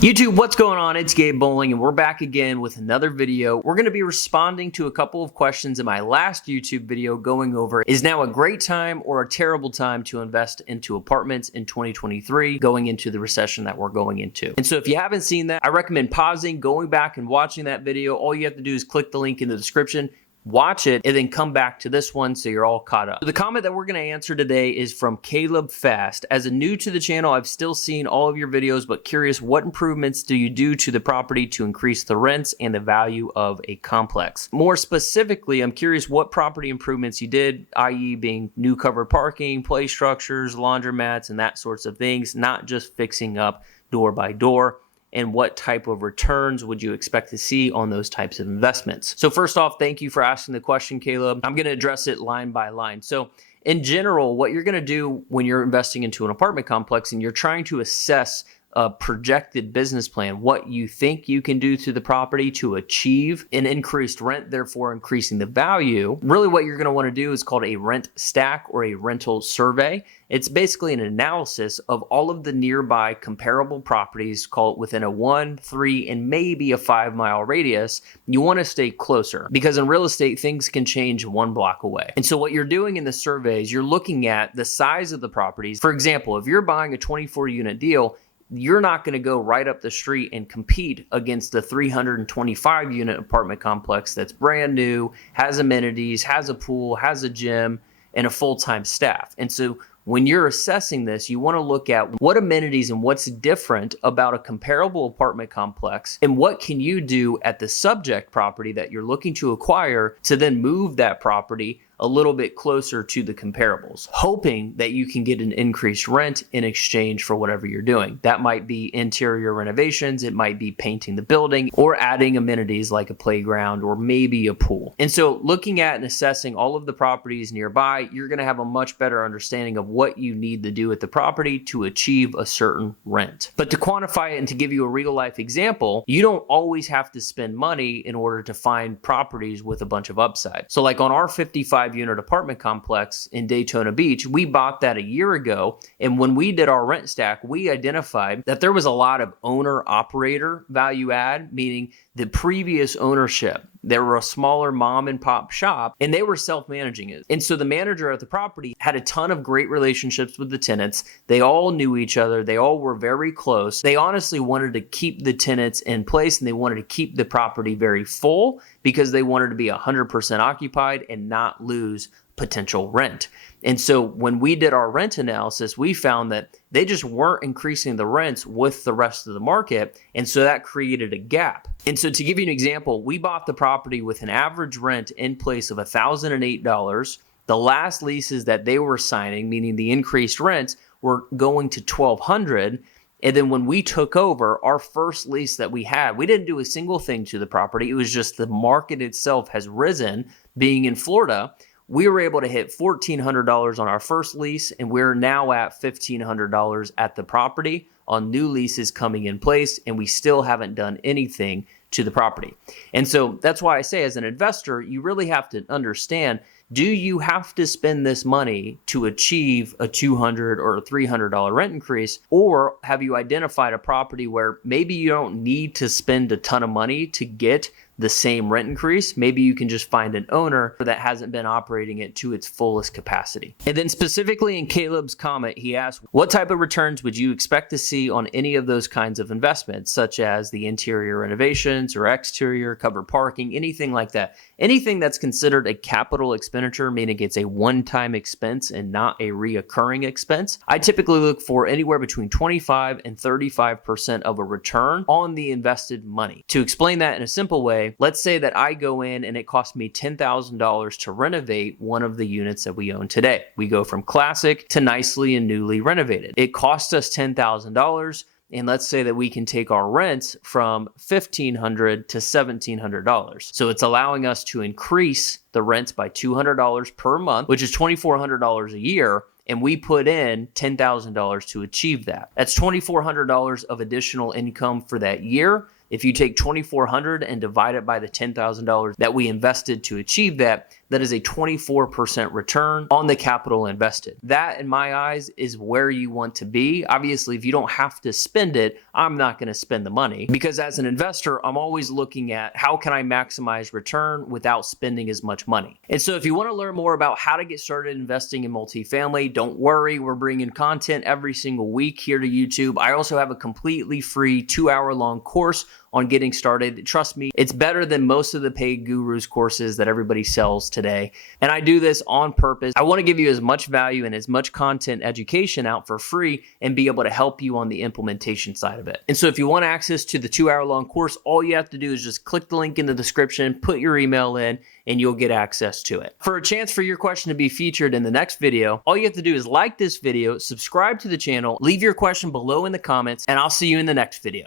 YouTube, what's going on? It's Gabe Bowling, and we're back again with another video. We're going to be responding to a couple of questions in my last YouTube video going over, is now a great time or a terrible time to invest into apartments in 2023 going into the recession that we're going into? And so if you haven't seen that, I recommend pausing, going back and watching that video. All you have to do is click the link in the description, watch it, and then come back to this one so you're all caught up. So the comment that we're going to answer today is from Caleb Fast. As a new to the channel, I've still seen all of your videos, but curious, what improvements do you do to the property to increase the rents and the value of a complex? More specifically, I'm curious what property improvements you did, i.e. being new covered parking, play structures, laundromats, and that sorts of things, not just fixing up door by door. And what type of returns would you expect to see on those types of investments? So first off, thank you for asking the question, Caleb. I'm going to address it line by line. So in general, what you're going to do when you're investing into an apartment complex and you're trying to assess a projected business plan, what you think you can do to the property to achieve an increased rent, therefore increasing the value. Really what you're going to want to do is called a rent stack or a rental survey. It's basically an analysis of all of the nearby comparable properties, call it within a 1, 3, and maybe a 5-mile radius. You want to stay closer because in real estate, things can change 1 block away. And so what you're doing in the surveys, you're looking at the size of the properties. For example, if you're buying a 24-unit deal, you're not going to go right up the street and compete against the 325-unit apartment complex that's brand new, has amenities, has a pool, has a gym, and a full-time staff. And so when you're assessing this, you want to look at what amenities and what's different about a comparable apartment complex, and what can you do at the subject property that you're looking to acquire to then move that property a little bit closer to the comparables, hoping that you can get an increased rent in exchange for whatever you're doing. That might be interior renovations, it might be painting the building, or adding amenities like a playground or maybe a pool. And so looking at and assessing all of the properties nearby, you're going to have a much better understanding of what you need to do at the property to achieve a certain rent. But to quantify it and to give you a real life example, you don't always have to spend money in order to find properties with a bunch of upside. So like on our 55-unit apartment complex in Daytona Beach, we bought that a year ago. And when we did our rent stack, we identified that there was a lot of owner-operator value add, meaning the previous ownership. They were a smaller mom and pop shop and they were self-managing it. And so the manager at the property had a ton of great relationships with the tenants. They all knew each other. They all were very close. They honestly wanted to keep the tenants in place and they wanted to keep the property very full because they wanted to be 100% occupied and not lose potential rent. And so when we did our rent analysis, we found that they just weren't increasing the rents with the rest of the market. And so that created a gap. And so to give you an example, we bought the property with an average rent in place of $1,008. The last leases that they were signing, meaning the increased rents, were going to $1,200. And then when we took over, our first lease that we had, we didn't do a single thing to the property. It was just the market itself has risen. Being in Florida, we were able to hit $1,400 on our first lease, and we're now at $1,500 at the property on new leases coming in place, and we still haven't done anything to the property. And so that's why I say as an investor, you really have to understand, do you have to spend this money to achieve a $200 or a $300 rent increase? Or have you identified a property where maybe you don't need to spend a ton of money to get the same rent increase? Maybe you can just find an owner that hasn't been operating it to its fullest capacity. And then specifically in Caleb's comment, he asked, what type of returns would you expect to see on any of those kinds of investments, such as the interior renovations or exterior covered parking, anything like that? Anything that's considered a capital expenditure, meaning it's a one-time expense and not a reoccurring expense. I typically look for anywhere between 25 and 35% of a return on the invested money. To explain that in a simple way, let's say that I go in and it costs me $10,000 to renovate one of the units that we own today. We go from classic to nicely and newly renovated. It costs us $10,000. And let's say that we can take our rent from $1,500 to $1,700. So it's allowing us to increase the rent by $200 per month, which is $2,400 a year. And we put in $10,000 to achieve that. That's $2,400 of additional income for that year If you take $2,400 and divide it by the $10,000 that we invested to achieve that, that is a 24% return on the capital invested. That, in my eyes, is where you want to be. Obviously, if you don't have to spend it, I'm not going to spend the money, because as an investor, I'm always looking at how can I maximize return without spending as much money. And so if you want to learn more about how to get started investing in multifamily, don't worry, we're bringing content every single week here to YouTube. I also have a completely free 2-hour-long course on getting started. Trust me, it's better than most of the paid gurus courses that everybody sells today. And I do this on purpose. I want to give you as much value and as much content education out for free and be able to help you on the implementation side of it. And so if you want access to the 2-hour-long course, all you have to do is just click the link in the description, put your email in, and you'll get access to it. For a chance for your question to be featured in the next video, all you have to do is like this video, subscribe to the channel, leave your question below in the comments, and I'll see you in the next video.